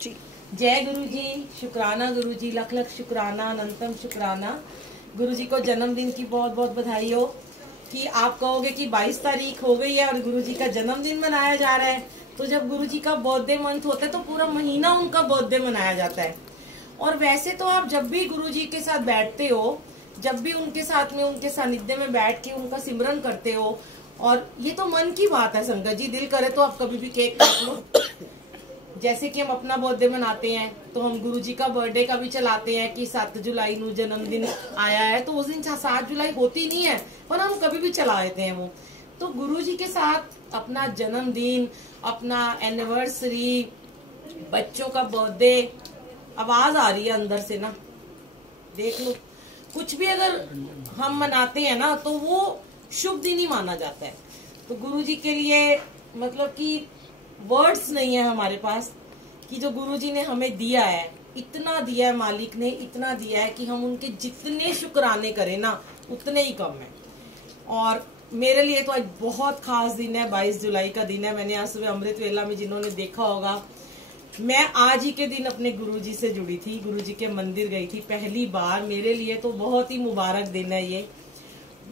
जी। जय गुरु जी, शुक्राना गुरु जी, लख लख शुक्राना, अनंतम शुक्राना। गुरु जी को जन्मदिन की बहुत बहुत बधाई हो। कि आप कहोगे कि 22 तारीख हो गई है और गुरु जी का जन्मदिन मनाया जा रहा है, तो जब गुरु जी का बर्थडे मंथ होता है तो पूरा महीना उनका बर्थडे मनाया जाता है। और वैसे तो आप जब भी गुरु जी के साथ बैठते हो, जब भी उनके साथ में उनके सानिध्य में बैठ के उनका सिमरन करते हो, और ये तो मन की बात है संगत जी, दिल करे तो आप कभी भी केक काट लो। जैसे कि हम अपना बर्थडे मनाते हैं तो हम गुरु जी का बर्थडे का भी चलाते हैं कि 7 जुलाई नु जन्मदिन आया है, तो उस दिन 7 जुलाई होती नहीं है पर हम कभी भी चला देते हैं वो। तो गुरु जी के साथ अपना जन्मदिन, अपना एनिवर्सरी, बच्चों का बर्थडे, आवाज आ रही है अंदर से ना, देख लो, कुछ भी अगर हम मनाते हैं ना तो वो शुभ दिन ही माना जाता है। तो गुरु जी के लिए मतलब कि वर्ड्स नहीं है हमारे पास कि जो गुरुजी ने हमें दिया है, इतना दिया है मालिक ने, इतना दिया है कि हम उनके जितने शुक्राने करें ना उतने ही कम है। और मेरे लिए तो आज बहुत खास दिन है, 22 जुलाई का दिन है। मैंने आज सुबह अमृत वेला में जिन्होंने देखा होगा, मैं आज ही के दिन अपने गुरुजी से जुड़ी थी, गुरुजी के मंदिर गई थी पहली बार। मेरे लिए तो बहुत ही मुबारक दिन है ये।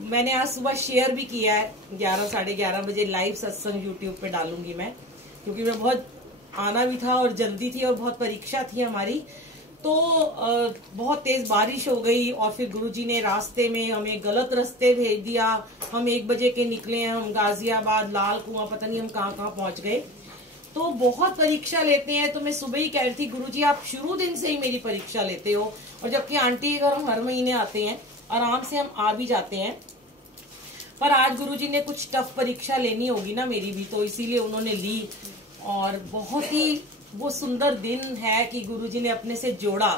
मैंने आज सुबह शेयर भी किया है, 11 साढ़े 11 बजे लाइव सत्संग यूट्यूब पे डालूंगी मैं, क्योंकि मैं बहुत आना भी था और जल्दी थी और बहुत परीक्षा थी हमारी। तो बहुत तेज बारिश हो गई और फिर गुरुजी ने रास्ते में हमें गलत रास्ते भेज दिया। हम 1 बजे के निकले हैं, हम गाजियाबाद, लाल कुआं, पता नहीं हम कहाँ कहाँ पहुंच गए। तो बहुत परीक्षा लेते हैं। तो मैं सुबह ही कह रही थी गुरुजी आप शुरू दिन से ही मेरी परीक्षा लेते हो, और जबकि आंटी के घर हम हर महीने आते हैं, आराम से हम आ भी जाते हैं, पर आज गुरुजी ने कुछ टफ परीक्षा लेनी होगी ना मेरी भी, तो इसीलिए उन्होंने ली। और बहुत ही वो सुंदर दिन है कि गुरुजी ने अपने से जोड़ा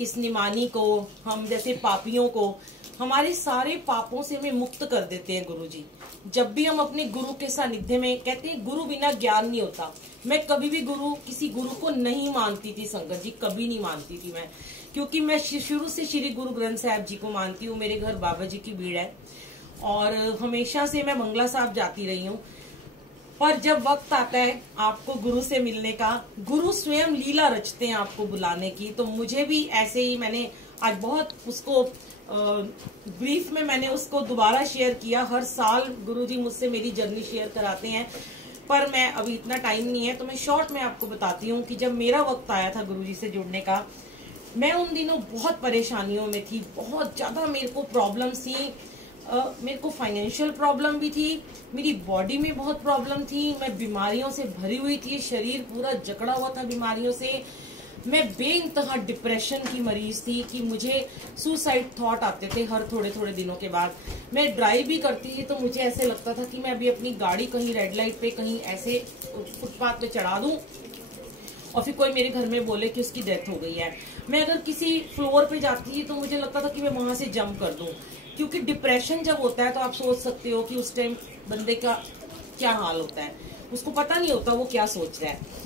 इस निमानी को, हम जैसे पापियों को। हमारे सारे पापों से हमें मुक्त कर देते हैं गुरुजी जब भी हम अपने गुरु के सानिध्य में। कहते हैं गुरु बिना ज्ञान नहीं होता। मैं कभी भी किसी गुरु को नहीं मानती थी संगत जी, कभी नहीं मानती थी मैं, क्योंकि मैं शुरू से श्री गुरु ग्रंथ साहब जी को मानती हूँ। मेरे घर बाबा जी की भीड़ है और हमेशा से मैं मंगला साहब जाती रही हूँ। पर जब वक्त आता है आपको गुरु से मिलने का, गुरु स्वयं लीला रचते हैं आपको बुलाने की। तो मुझे भी ऐसे ही, मैंने आज बहुत उसको ब्रीफ में मैंने उसको दोबारा शेयर किया। हर साल गुरुजी मुझसे मेरी जर्नी शेयर कराते हैं, पर मैं अभी इतना टाइम नहीं है तो मैं शॉर्ट में आपको बताती हूँ कि जब मेरा वक्त आया था गुरुजी से जुड़ने का, मैं उन दिनों बहुत परेशानियों में थी, बहुत ज्यादा मेरे को प्रॉब्लम्स थी। मेरे को फाइनेंशियल प्रॉब्लम भी थी, मेरी बॉडी में बहुत प्रॉब्लम थी, मैं बीमारियों से भरी हुई थी, शरीर पूरा जकड़ा हुआ था बीमारियों से। मैं बेइंतहा डिप्रेशन की मरीज थी कि मुझे सुसाइड थॉट आते थे हर थोड़े थोड़े दिनों के बाद। मैं ड्राइव भी करती थी तो मुझे ऐसे लगता था कि मैं अभी अपनी गाड़ी कहीं रेड लाइट पे, कहीं ऐसे फुटपाथ पे चढ़ा दूं और फिर कोई मेरे घर में बोले कि उसकी डेथ हो गई है। मैं अगर किसी फ्लोर पे जाती थी तो मुझे लगता था कि मैं वहां से जंप कर दूं, क्योंकि डिप्रेशन जब होता है तो आप सोच सकते हो कि उस टाइम बंदे का क्या हाल होता है, उसको पता नहीं होता वो क्या सोच रहा है।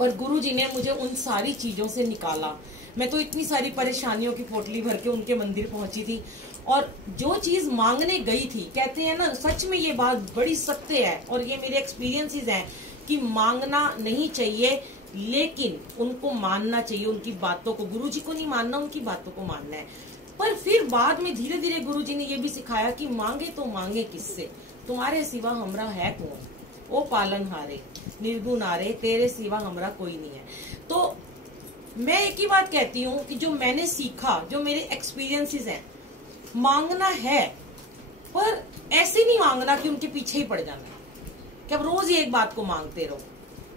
और गुरुजी ने मुझे उन सारी चीजों से निकाला। मैं तो इतनी सारी परेशानियों की पोटली भर के उनके मंदिर पहुंची थी, और जो चीज मांगने गई थी, कहते हैं ना सच में ये बात बड़ी सत्य है और ये मेरे एक्सपीरियंसेस हैं कि मांगना नहीं चाहिए लेकिन उनको मानना चाहिए, उनकी बातों को। गुरुजी को नहीं मानना, उनकी बातों को मानना है। पर फिर बाद में धीरे धीरे गुरुजी ने ये भी सिखाया कि मांगे तो मांगे किससे, तुम्हारे सिवा हमरा है कौन, ओ पालनहारे निर्गुण आरे, तेरे सिवा हमरा कोई नहीं है। तो मैं एक ही बात कहती हूँ कि जो मैंने सीखा, जो मेरे एक्सपीरियंसेस हैं, मांगना है पर ऐसे नहीं मांगना कि उनके पीछे ही पड़ जाना कि अब रोज ही एक बात को मांगते रहो।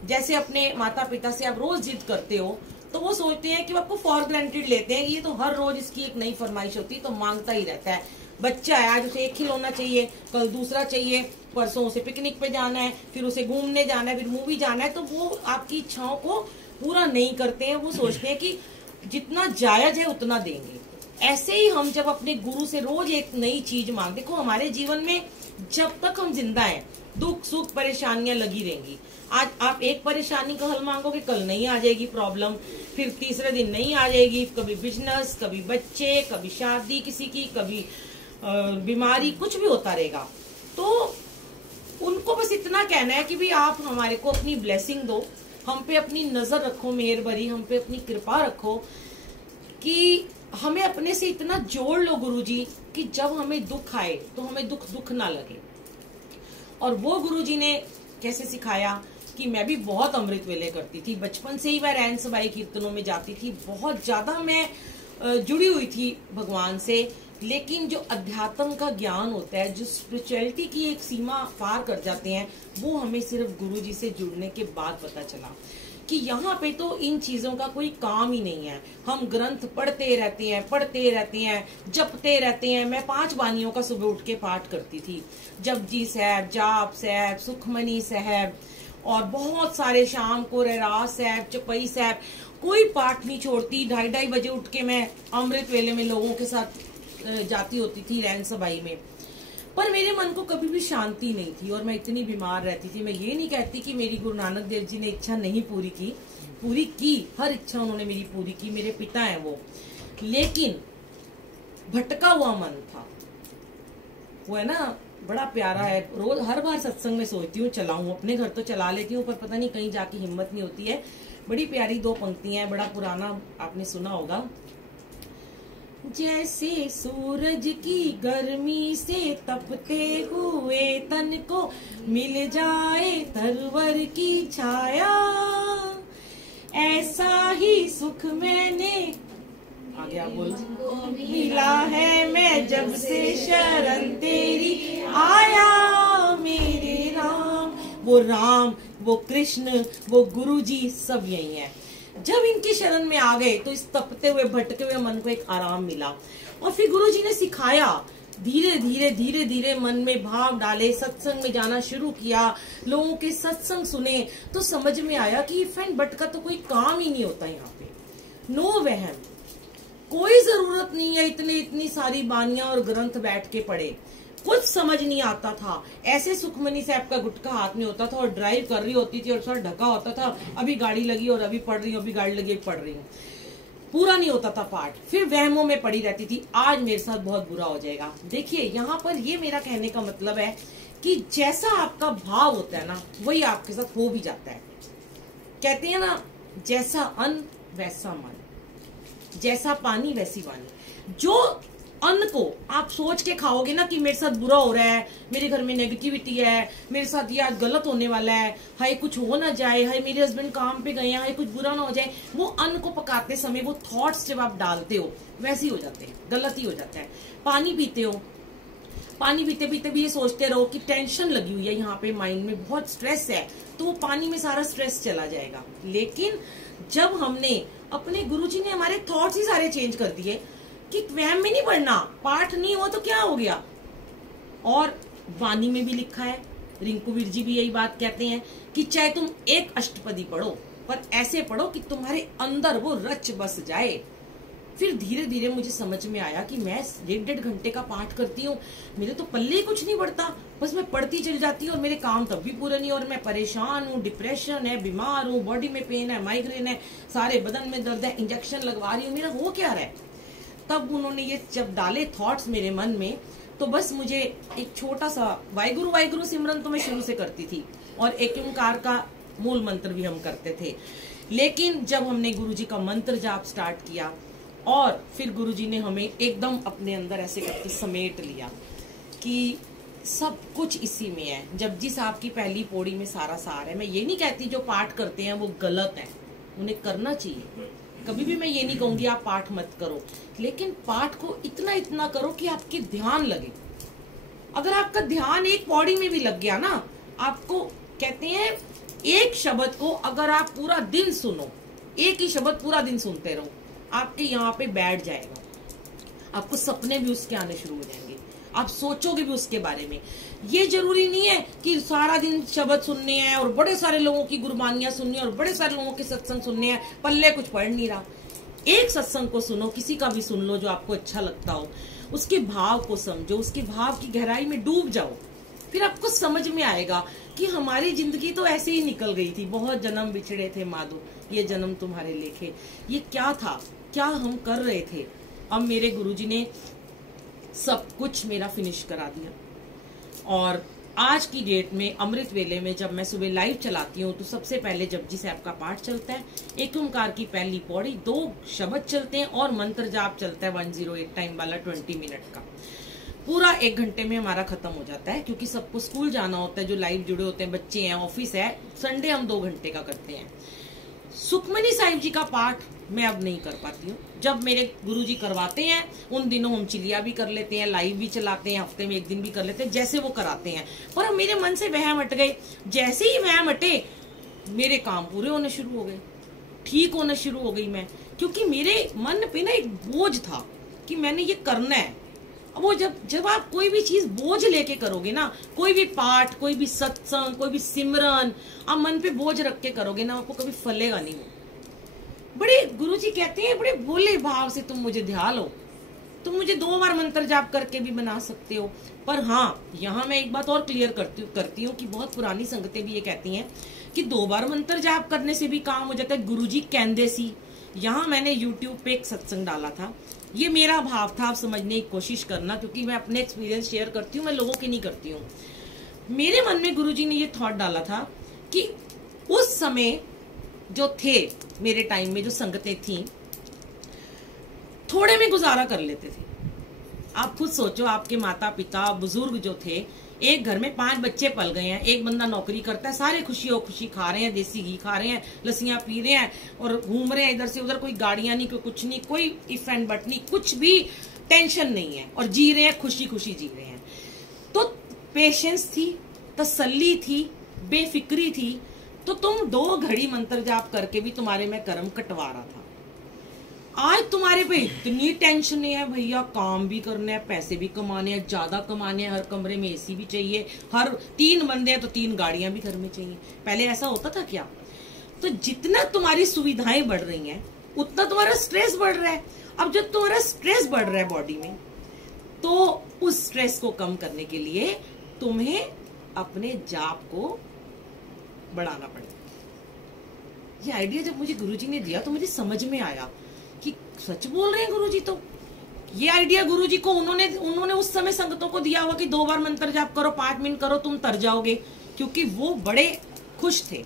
जैसे अपने माता पिता से आप रोज जिद करते हो तो वो सोचते हैं कि वो आपको फॉर ग्रांटेड लेते हैं कि ये तो हर रोज इसकी एक नई फरमाइश होती है तो मांगता ही रहता है। बच्चा है, आज उसे एक खिलौना चाहिए, कल दूसरा चाहिए, परसों उसे पिकनिक पे जाना है, फिर उसे घूमने जाना है, फिर मूवी जाना है। तो वो आपकी इच्छाओं को पूरा नहीं करते हैं, वो सोचते हैं कि जितना जायज है उतना देंगे। ऐसे ही हम जब अपने गुरु से रोज एक नई चीज मांग, देखो हमारे जीवन में जब तक हम जिंदा हैं दुख सुख परेशानियां लगी रहेंगी। आज आप एक परेशानी का हल मांगोगे, कल नहीं आ जाएगी प्रॉब्लम, फिर तीसरे दिन नहीं आ जाएगी, कभी बिजनेस, कभी बच्चे, कभी शादी किसी की, कभी बीमारी, कुछ भी होता रहेगा। तो उनको बस इतना कहना है कि भी आप हमारे को अपनी ब्लेसिंग दो, हम पे अपनी नजर रखो मेहर भरी, हम पे अपनी कृपा रखो कि हमें अपने से इतना जोड़ लो गुरुजी कि जब हमें दुख आए तो हमें दुख ना लगे। और वो गुरुजी ने कैसे सिखाया कि मैं भी बहुत अमृत वेले करती थी, बचपन से ही मैं रैन सबाई कीर्तनों में जाती थी, बहुत ज्यादा मैं जुड़ी हुई थी भगवान से। लेकिन जो अध्यात्म का ज्ञान होता है, जो स्पिरिचुअलिटी की एक सीमा पार कर जाते हैं, वो हमें सिर्फ गुरुजी से जुड़ने के बाद पता चला कि यहाँ पे तो इन चीजों का कोई काम ही नहीं है। हम ग्रंथ पढ़ते रहते हैं, जपते रहते हैं। मैं 5 बानियों का सुबह उठ के पाठ करती थी, जपजी साहब, जाप साहब, सुखमनी साहब, और बहुत सारे शाम को रहरास साहब, चौपाई साहब, कोई पाठ नहीं छोड़ती। 2:30 बजे उठ के मैं अमृत वेले में लोगों के साथ जाती होती थी रैन सबाई में। पर मेरे मन को कभी भी शांति नहीं थी और मैं इतनी बीमार रहती थी। मैं ये नहीं कहती कि मेरी गुरु नानक देव जी ने इच्छा नहीं पूरी की, हर इच्छा उन्होंने मेरी पूरी की, मेरे पिता हैं वो। लेकिन भटका हुआ मन था, वो है ना, बड़ा प्यारा है। रोज हर बार सत्संग में सोचती हूँ चलाऊं, अपने घर तो चला लेती हूँ, पर पता नहीं कहीं जाके हिम्मत नहीं होती है। बड़ी प्यारी 2 पंक्तियां, बड़ा पुराना आपने सुना होगा। जैसे सूरज की गर्मी से तपते हुए तन को मिल जाए तरवर की छाया, ऐसा ही सुख मैंने आगे आप बोल मिला है मैं जब से शरण तेरी आया मेरे राम। वो राम, वो कृष्ण, वो गुरुजी सब यही है। जब इनकी शरण में आ गए तो इस तपते हुए भटके हुए मन को एक आराम मिला। और फिर गुरुजी ने सिखाया, धीरे धीरे मन में भाव डाले, सत्संग में जाना शुरू किया, लोगों के सत्संग सुने, तो समझ में आया कि फ्रेंड भट का तो कोई काम ही नहीं होता यहाँ पे। नो वहम, कोई जरूरत नहीं है इतनी सारी बानियां और ग्रंथ बैठ के पढ़े। कुछ समझ नहीं आता था। ऐसे सुखमनी साहब का गुटखा हाथ में होता था और ड्राइव कर रही होती थी और सर ढका होता था, अभी गाड़ी लगी और अभी पढ़ रही हूँ, अभी गाड़ी लगी पढ़ रही हूँ, पूरा नहीं होता था पाठ। फिर वहमों में पड़ी रहती थी, आज मेरे साथ बहुत बुरा हो जाएगा। देखिए यहाँ पर ये मेरा कहने का मतलब है कि जैसा आपका भाव होता है ना, वही आपके साथ हो भी जाता है। कहते हैं ना, जैसा अन्न वैसा मन, जैसा पानी वैसी वाणी। जो अन्न को आप सोच के खाओगे ना कि मेरे साथ बुरा हो रहा है, मेरे घर में नेगेटिविटी है, मेरे साथ ये आज गलत होने वाला है, हाय कुछ हो ना जाए, हाय मेरे हस्बैंड काम पे गए हैं, हाय कुछ बुरा ना हो जाए, वो अन्न को पकाते समय वो थॉट्स जब आप डालते हो वैसे ही हो जाते हैं, गलत ही हो जाता है। पानी पीते हो, पानी पीते पीते भी ये सोचते रहो कि टेंशन लगी हुई है यहाँ पे, माइंड में बहुत स्ट्रेस है, तो वो पानी में सारा स्ट्रेस चला जाएगा। लेकिन जब हमने अपने गुरुजी ने हमारे थॉट्स ही सारे चेंज कर दिए कि वहम में नहीं पढ़ना, पाठ नहीं हुआ तो क्या हो गया। और वाणी में भी लिखा है, रिंकू वीर जी भी यही बात कहते हैं कि चाहे तुम एक अष्टपदी पढ़ो, पर ऐसे पढ़ो कि तुम्हारे अंदर वो रच बस जाए। फिर धीरे धीरे मुझे समझ में आया कि मैं 1.5 घंटे का पाठ करती हूँ, मेरे तो पल्ले कुछ नहीं पड़ता, बस मैं पढ़ती चली जाती हूँ और मेरे काम तब भी पूरे नहीं, और मैं परेशान हूँ, डिप्रेशन है, बीमार हूँ, बॉडी में पेन है, माइग्रेन है, सारे बदन में दर्द है, इंजेक्शन लगवा रही हूँ, मेरा हो क्या रहा है। तब उन्होंने ये जब डाले थॉट्स मेरे मन में, तो बस मुझे एक छोटा सा वाहिगुरु वाहिगुरु सिमरन तो मैं शुरू से करती थी, और एक ओंकार का मूल मंत्र भी हम करते थे। लेकिन जब हमने गुरुजी का मंत्र जाप स्टार्ट किया और फिर गुरुजी ने हमें एकदम अपने अंदर ऐसे करके समेट लिया कि सब कुछ इसी में है। जपजी साहब की पहली पौड़ी में सारा सार है। मैं ये नहीं कहती जो पाठ करते हैं वो गलत है, उन्हें करना चाहिए, कभी भी मैं ये नहीं कहूंगी आप पाठ मत करो, लेकिन पाठ को इतना करो कि आपके ध्यान लगे। अगर आपका ध्यान एक पौड़ी में भी लग गया ना, आपको कहते हैं एक शब्द को अगर आप पूरा दिन सुनो, एक ही शब्द पूरा दिन सुनते रहो, आपके यहाँ पे बैठ जाएगा। आपको सपने भी उसके आने शुरू हो जाएंगे, आप सोचोगे भी उसके बारे में। ये जरूरी नहीं है कि सारा दिन शब्द सुनने हैं और बड़े सारे लोगों की गुरबानियां सुननी है और बड़े सारे लोगों के सत्संग सुनने हैं, पल्ले कुछ पढ़ नहीं रहा। एक सत्संग को सुनो, किसी का भी सुन लो जो आपको अच्छा लगता हो, उसके भाव को समझो, उसके भाव की गहराई में डूब जाओ, फिर आपको समझ में आएगा कि हमारी जिंदगी तो ऐसे ही निकल गई थी। बहुत जन्म बिछड़े थे माधो, ये जन्म तुम्हारे लेखे। ये क्या था, क्या हम कर रहे थे। अब मेरे गुरुजी ने सब कुछ मेरा फिनिश करा दिया और आज की डेट में अमृत वेले में जब मैं सुबह लाइव चलाती हूँ तो सबसे पहले जपजी साहब का पाठ चलता है, एक ओंकार की पहली पौड़ी, 2 शब्द चलते हैं और मंत्र जाप चलता है 108 टाइम वाला 20 मिनट का। पूरा 1 घंटे में हमारा खत्म हो जाता है, क्योंकि सबको स्कूल जाना होता है, जो लाइव जुड़े होते हैं, बच्चे हैं, ऑफिस है। संडे हम 2 घंटे का करते हैं। सुखमनी साहिब जी का पाठ मैं अब नहीं कर पाती हूँ। जब मेरे गुरुजी करवाते हैं उन दिनों हम चिलिया भी कर लेते हैं, लाइव भी चलाते हैं, हफ्ते में 1 दिन भी कर लेते हैं, जैसे वो कराते हैं। पर अब मेरे मन से वहम हट गए। जैसे ही वहम हटे मेरे काम पूरे होने शुरू हो गए, ठीक होने शुरू हो गई मैं, क्योंकि मेरे मन पे ना एक बोझ था कि मैंने ये करना है। अब वो जब आप कोई भी चीज बोझ लेके करोगे ना, कोई भी पाठ, कोई भी सत्संग, कोई भी सिमरन, आप मन पे बोझ रख के करोगे ना, आपको कभी फलेगा नहीं। वो बड़े गुरुजी कहते हैं, बड़े भोले भाव से तुम मुझे ध्यान लो, तुम मुझे 2 बार मंत्र जाप करके भी बना सकते हो। पर हाँ, यहाँ मैं एक बात और क्लियर करती हूँ कि बहुत पुरानी संगतें भी ये कहती हैं कि 2 बार मंत्र जाप करने से भी काम हो जाता है। गुरुजी कहंदे सी। यहाँ मैंने YouTube पे एक सत्संग डाला था, ये मेरा भाव था, आप समझने की कोशिश करना, क्योंकि मैं अपने एक्सपीरियंस शेयर करती हूँ, मैं लोगों की नहीं करती हूँ। मेरे मन में गुरुजी ने ये थॉट डाला था कि उस समय जो थे, मेरे टाइम में जो संगतें थी, थोड़े में गुजारा कर लेते थे। आप खुद सोचो, आपके माता पिता बुजुर्ग जो थे, एक घर में 5 बच्चे पल गए हैं, एक बंदा नौकरी करता है, सारे खुशी हो खुशी खा रहे हैं, देसी घी खा रहे हैं, लस्सियां पी रहे हैं और घूम रहे हैं इधर से उधर, कोई गाड़ियां नहीं, कोई कुछ नहीं, कोई इफ एंड बट नहीं, कुछ भी टेंशन नहीं है, और जी रहे हैं, खुशी खुशी जी रहे हैं। तो पेशेंस थी, तसल्ली थी, बेफिक्री थी। तो तुम 2 घड़ी मंत्र जाप करके भी तुम्हारे में कर्म कटवा रहा था। आज तुम्हारे पे इतनी टेंशन है भैया, काम भी करना है, पैसे भी कमाने हैं, ज्यादा कमाने हैं, हर कमरे में एसी भी चाहिए, हर 3 बंदे हैं तो 3 गाड़ियां भी घर में चाहिए। पहले ऐसा होता था क्या? तो जितना तुम्हारी सुविधाएं बढ़ रही हैं उतना तुम्हारा स्ट्रेस बढ़ रहा है। अब जब तुम्हारा स्ट्रेस बढ़ रहा है बॉडी में, तो उस स्ट्रेस को कम करने के लिए तुम्हें अपने जाप को बढ़ाना पड़ेगा। ये आइडिया जब मुझे गुरुजी ने दिया तो मुझे समझ में आया कि सच बोल रहे हैं गुरुजी। तो ये आइडिया गुरुजी को उन्होंने उस समय संगतों को दिया हुआ कि 2 बार मंत्र जाप करो, 5 मिनट करो, तुम तर जाओगे, क्योंकि वो बड़े खुश थे।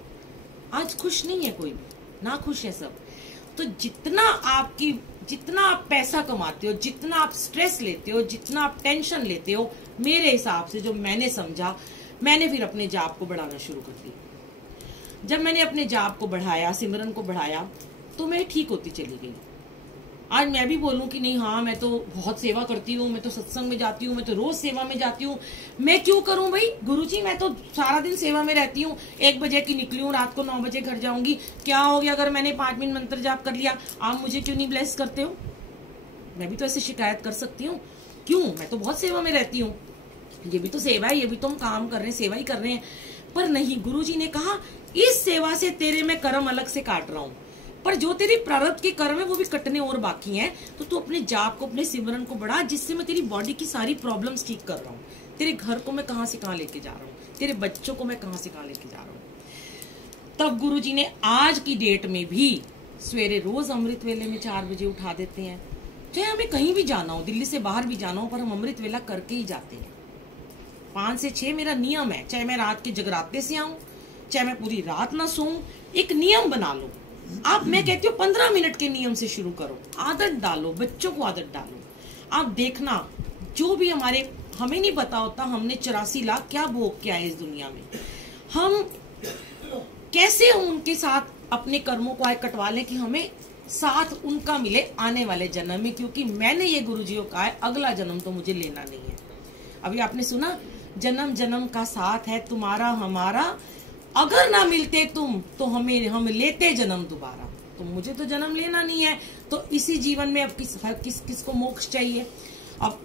आज खुश नहीं है कोई भी, ना खुश है सब। तो जितना आप पैसा कमाते हो, जितना आप स्ट्रेस लेते हो, जितना आप टेंशन लेते हो, मेरे हिसाब से जो मैंने समझा, मैंने फिर अपने जाप को बढ़ाना शुरू कर दिया। जब मैंने अपने जाप को बढ़ाया, सिमरन को बढ़ाया, तो मैं ठीक होती चली गई। आज मैं भी बोलूं कि नहीं, हाँ मैं तो बहुत सेवा करती हूँ, मैं तो सत्संग में जाती हूँ, मैं तो रोज सेवा में जाती हूँ। मैं क्यों करूं भाई गुरुजी, मैं तो सारा दिन सेवा में रहती हूँ, 1 बजे की निकली हूँ, रात को 9 बजे घर जाऊंगी। क्या हो गया अगर मैंने 5 मिनट मंत्र जाप कर लिया? आप मुझे क्यों नहीं ब्लेस करते हो? मैं भी तो ऐसे शिकायत कर सकती हूँ। क्यों? मैं तो बहुत सेवा में रहती हूँ, ये भी तो सेवा है, ये भी तो हम काम कर रहे हैं, सेवा ही कर रहे हैं। पर नहीं, गुरुजी ने कहा इस सेवा से तेरे मैं कर्म अलग से काट रहा हूँ, पर जो तेरी प्रारब्ध के कर्म है वो भी कटने और बाकी हैं। तो तू अपने जाप को, अपने सिमरन को बढ़ा, जिससे मैं तेरी बॉडी की सारी प्रॉब्लम्स ठीक कर रहा हूँ। तेरे घर को मैं कहां से कहां लेके जा रहा हूँ, तेरे बच्चों को मैं कहां से कहां लेके जा रहा हूँ। तब गुरुजी ने आज की डेट में भी सवेरे रोज अमृत वेले में 4 बजे उठा देते हैं। चाहे हमें कहीं भी जाना हो, दिल्ली से बाहर भी जाना हो, पर हम अमृत वेला करके ही जाते हैं। 5 से 6 मेरा नियम है, चाहे मैं रात के जगराते से आऊं, चाहे मैं पूरी रात ना सोऊं। एक नियम बना लो आप। मैं कहती हूँ 15 मिनट के नियम से शुरू करो, आदत डालो, बच्चों को आदत डालो। आप देखना, जो भी हमें नहीं पता होता हमने 84 लाख क्या भोग किया है इस दुनिया में, हम कैसे उनके साथ अपने कर्मों को आए कटवा लें कि हमें साथ उनका मिले आने वाले जन्म में। क्योंकि मैंने ये गुरुजी को कहा है, अगला जन्म तो मुझे लेना नहीं है। अभी आपने सुना, जन्म जन्म का साथ है तुम्हारा हमारा, अगर ना मिलते तुम तो हम लेते जन्म दोबारा। तो मुझे तो जन्म लेना नहीं है, तो इसी जीवन में अब किसको मोक्ष चाहिए। अब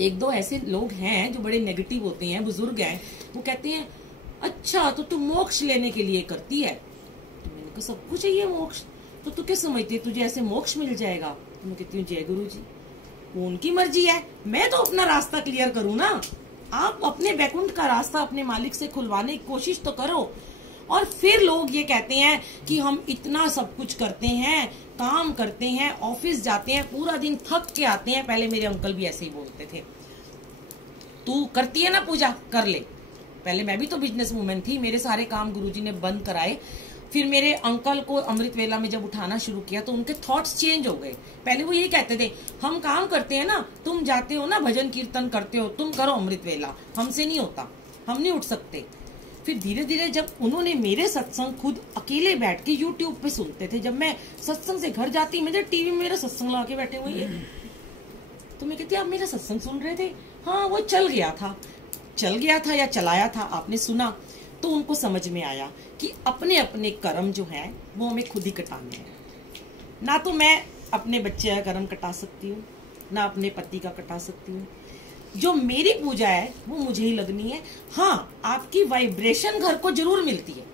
1-2 ऐसे लोग हैं जो बड़े नेगेटिव होते हैं, बुजुर्ग हैं, वो कहते हैं अच्छा तो तू मोक्ष लेने के लिए करती है। तो मैंने कहा सबको चाहिए मोक्ष, तो तू क्या समझती है तुझे ऐसे मोक्ष मिल जाएगा? तो मैं कहती हूँ जय गुरु जी, उनकी मर्जी है, मैं तो अपना रास्ता क्लियर करूँ ना। आप अपने बैकुंठ का रास्ता अपने मालिक से खुलवाने की कोशिश तो करो। और फिर लोग ये कहते हैं कि हम इतना सब कुछ करते हैं, काम करते हैं, ऑफिस जाते हैं, पूरा दिन थक के आते हैं। पहले मेरे अंकल भी ऐसे ही बोलते थे, तू करती है ना पूजा, कर ले, पहले मैं भी तो बिजनेस वूमेन थी, मेरे सारे काम गुरुजी ने बंद कराए। फिर मेरे अंकल को अमृत वेला में जब उठाना शुरू किया तो उनके थॉट्स चेंज हो गए। पहले वो यही कहते थे, हम काम करते हैं ना, तुम जाते हो ना भजन कीर्तन करते हो, तुम करो अमृत वेला, हमसे नहीं होता, हम नहीं उठ सकते। फिर धीरे धीरे जब उन्होंने मेरे सत्संग खुद अकेले बैठ के यूट्यूब पे सुनते थे, जब मैं सत्संग से घर जाती, मुझे टीवी में मेरा सत्संग लगा के बैठे हुए हैं, तो मैं कहती आप मेरा सत्संग सुन रहे थे? हाँ, वो चल गया था या चलाया था, आपने सुना। तो उनको समझ में आया कि अपने अपने कर्म जो है वो हमें खुद ही कटाने हैं। ना तो मैं अपने बच्चे का कर्म कटा सकती हूँ, ना अपने पति का कटा सकती हूँ। जो मेरी पूजा है वो मुझे ही लगनी है। हाँ, आपकी वाइब्रेशन घर को जरूर मिलती है।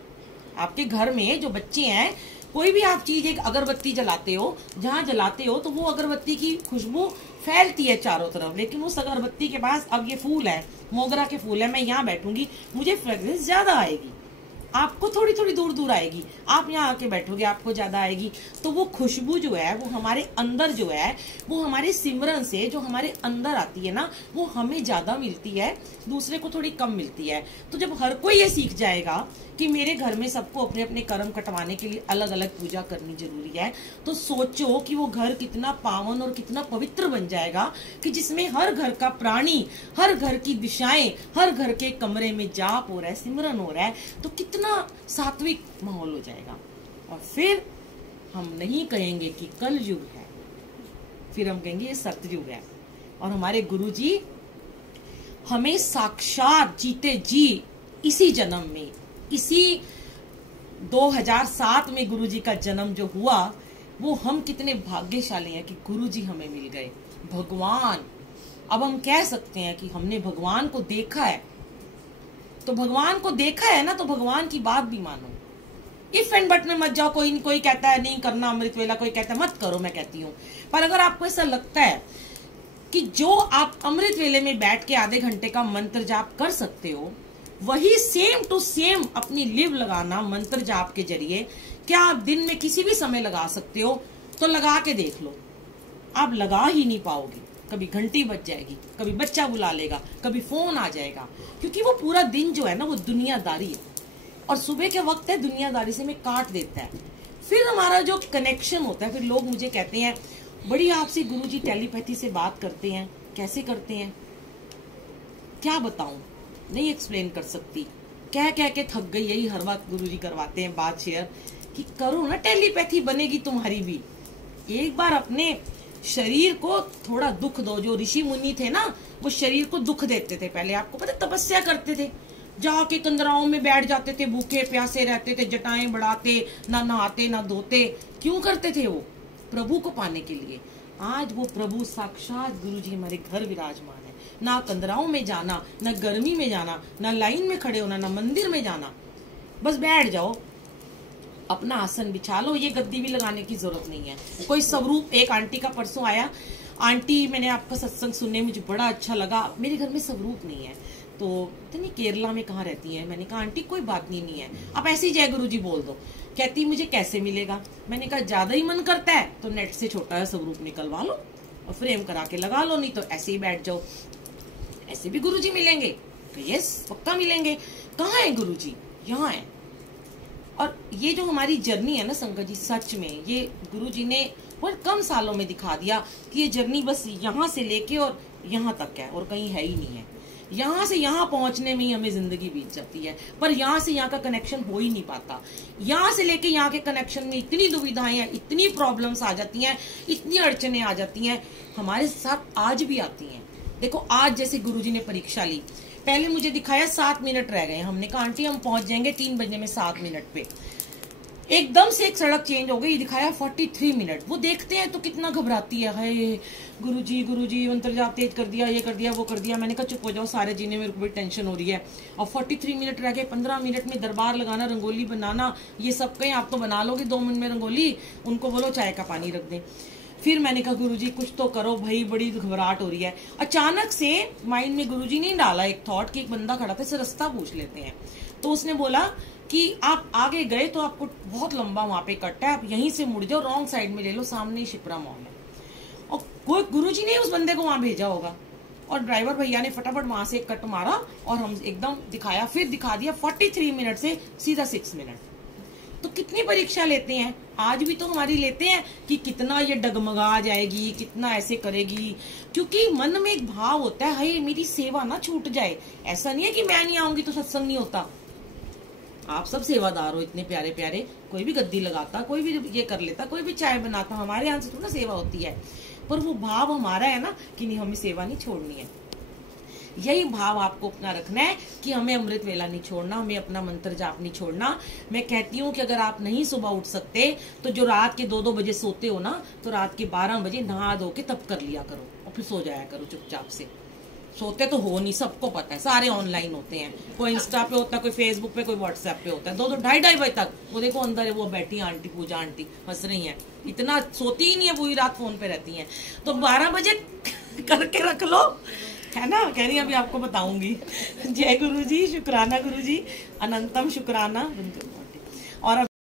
आपके घर में जो बच्चे हैं, कोई भी आप चीज, एक अगरबत्ती जलाते हो, जहां जलाते हो तो वो अगरबत्ती की खुशबू फैलती है चारों तरफ, लेकिन उस अगरबत्ती के पास अब ये फूल है, मोगरा के फूल है, मैं यहाँ बैठूंगी, मुझे फ्रेग्रेंस ज्यादा आएगी। आपको थोड़ी थोड़ी दूर दूर आएगी, आप यहाँ आके बैठोगे आपको ज्यादा आएगी। तो वो खुशबू जो है वो हमारे अंदर जो है, वो हमारे सिमरन से जो हमारे अंदर आती है ना, वो हमें ज्यादा मिलती है, दूसरे को थोड़ी कम मिलती है। तो जब हर कोई ये सीख जाएगा कि मेरे घर में सबको अपने अपने कर्म कटवाने के लिए अलग अलग पूजा करनी जरूरी है, तो सोचो कि वो घर कितना पावन और कितना पवित्र बन जाएगा, कि जिसमें हर घर का प्राणी, हर घर की दिशाएं, हर घर के कमरे में जाप हो रहा है, सिमरन हो रहा है, तो कितना सात्विक माहौल हो जाएगा। और फिर हम नहीं कहेंगे कि कल युग है, फिर हम कहेंगे ये सतयुग है। और हमारे गुरुजी हमें साक्षात जीते जी इसी जन्म में, इसी 2007 में गुरुजी का जन्म जो हुआ, वो हम कितने भाग्यशाली हैं कि गुरुजी हमें मिल गए, भगवान। अब हम कह सकते हैं कि हमने भगवान को देखा है, तो भगवान को देखा है ना, तो भगवान की बात भी मानो। इफ एंड बट में मत जाओ। कोई कहता है नहीं करना अमृत वेला, कोई कहता है मत करो, मैं कहती हूँ। पर अगर आपको ऐसा लगता है कि जो आप अमृत वेले में बैठ के आधे घंटे का मंत्र जाप कर सकते हो, वही सेम टू सेम अपनी लिव लगाना मंत्र जाप के जरिए, क्या आप दिन में किसी भी समय लगा सकते हो? तो लगा के देख लो, आप लगा ही नहीं पाओगे। कभी घंटी बज जाएगी, कभी बच्चा बुला लेगा, कभी फोन आ जाएगा, क्योंकि वो पूरा दिन जो है ना वो दुनियादारी है, और सुबह के वक्त है दुनियादारी से में काट देता है। फिर हमारा जो कनेक्शन होता है, फिर लोग मुझे कहते हैं बड़ी आपसे गुरुजी टेलीपैथी से बात करते हैं, कैसे करते हैं क्या बताऊं, नहीं एक्सप्लेन कर सकती, कह के थक गई। यही हर वक्त गुरुजी करवाते हैं बात शेयर कि करो ना टेलीपैथी, बनेगी तुम्हारी भी। एक बार अपने शरीर को थोड़ा दुख दो। जो ऋषि मुनि थे ना, वो शरीर को दुख देते थे। पहले आपको पता, तपस्या करते थे, जाके कंदराओं में बैठ जाते थे, भूखे प्यासे रहते थे, जटाएं बढ़ाते, ना नहाते ना धोते। क्यों करते थे? वो प्रभु को पाने के लिए। आज वो प्रभु साक्षात गुरुजी हमारे घर विराजमान है। ना कंदराओं में जाना, ना गर्मी में जाना, ना लाइन में खड़े होना, ना मंदिर में जाना, बस बैठ जाओ, अपना आसन बिछा लो। ये गद्दी भी लगाने की जरूरत नहीं है। कोई स्वरूप, एक आंटी का परसों आया, आंटी मैंने आपका सत्संग सुनने मुझे बड़ा अच्छा लगा, मेरे घर में स्वरूप नहीं है, तो इतनी केरला में कहाँ रहती है? मैंने कहा आंटी कोई बात नहीं है, आप ऐसे ही जय गुरुजी बोल दो। कहती मुझे कैसे मिलेगा? मैंने कहा ज्यादा ही मन करता है तो नेट से छोटा है स्वरूप निकलवा लो और फ्रेम करा के लगा लो, नहीं तो ऐसे ही बैठ जाओ, ऐसे भी गुरुजी मिलेंगे। तो यस, पक्का मिलेंगे। कहाँ है गुरुजी? यहाँ है। और ये जो हमारी जर्नी है ना संगत जी, सच में ये गुरुजी ने बहुत कम सालों में दिखा दिया कि ये जर्नी बस यहाँ से लेके और यहाँ तक है, और कहीं है ही नहीं है। यहाँ से यहाँ पहुंचने में ही हमें जिंदगी बीत जाती है, पर यहाँ से यहाँ का कनेक्शन हो ही नहीं पाता। यहाँ से लेके यहाँ के कनेक्शन में इतनी दुविधाएं हैं, इतनी प्रॉब्लम्स आ जाती हैं, इतनी अड़चने आ जाती हैं, हमारे साथ आज भी आती हैं। देखो आज जैसे गुरुजी ने परीक्षा ली, पहले मुझे दिखाया 7 मिनट रह गए, हमने कहा आंटी हम पहुंच जाएंगे 3 बजे में 7 मिनट पे। एकदम से एक सड़क चेंज हो गई, दिखाया 43 मिनट। वो देखते हैं तो कितना घबराती है, हाय गुरुजी मंत्र जाप तेज कर दिया, ये कर दिया, वो कर दिया। मैंने कहा चुप हो जाओ सारे जीने, मेरे को बड़ी टेंशन हो रही है। और 43 मिनट रह गए, 15 मिनट में दरबार लगाना, रंगोली बनाना, ये सब कहीं आप तो बना लोगे 2 मिनट में रंगोली, उनको बोलो चाय का पानी रख दें। फिर मैंने कहा गुरुजी कुछ तो करो भाई, बड़ी घबराहट हो रही है। अचानक से माइंड में गुरुजी ने डाला एक थॉट कि एक बंदा खड़ा था, इससे रास्ता पूछ लेते हैं। तो उसने बोला कि आप आगे गए तो आपको बहुत लंबा वहां पे कट है, आप यहीं से मुड़ जाओ, रॉन्ग साइड में ले लो, सामने ही शिप्रा मॉल है। और कोई गुरुजी ने उस बंदे को वहां भेजा होगा, और ड्राइवर भैया ने फटाफट वहां से एक कट मारा और हम एकदम दिखाया, फिर दिखा दिया 43 मिनट से सीधा 6 मिनट। तो कितनी परीक्षा लेते हैं, आज भी तो हमारी लेते हैं कि कितना ये डगमगा जाएगी, कितना ऐसे करेगी, क्योंकि मन में एक भाव होता है, हाय मेरी सेवा ना छूट जाए। ऐसा नहीं है कि मैं नहीं आऊंगी तो सत्संग नहीं होता। आप सब सेवादार हो इतने प्यारे प्यारे, कोई भी गद्दी लगाता, कोई भी ये कर लेता, कोई भी चाय बनाता, हमारे यहाँ से थोड़ा सेवा होती है, पर वो भाव हमारा है ना कि नहीं हमें सेवा नहीं छोड़नी है। यही भाव आपको अपना रखना है कि हमें अमृत वेला नहीं छोड़ना, हमें अपना मंत्र जाप नहीं छोड़ना। मैं कहती हूँ कि अगर आप नहीं सुबह उठ सकते तो जो रात के 2-2 बजे सोते हो ना, तो रात के 12 बजे नहा धो के तब कर लिया करो और फिर सो जाया करो चुपचाप से। सोते तो हो नहीं, सबको पता है, सारे ऑनलाइन होते हैं, कोई इंस्टा पे होता है, कोई फेसबुक पे, कोई व्हाट्सएप पे होता है। 2-2 ढाई बजे तक वो देखो अंदर है, वो बैठी आंटी, पूजा आंटी हंस रही है, इतना सोती ही नहीं है, पूरी रात फोन पे रहती हैं। तो 12 बजे करके रख लो, है ना। कह रही अभी आपको बताऊंगी। जय गुरु जी, शुक्राना गुरु जी, अनंतम शुक्राना। और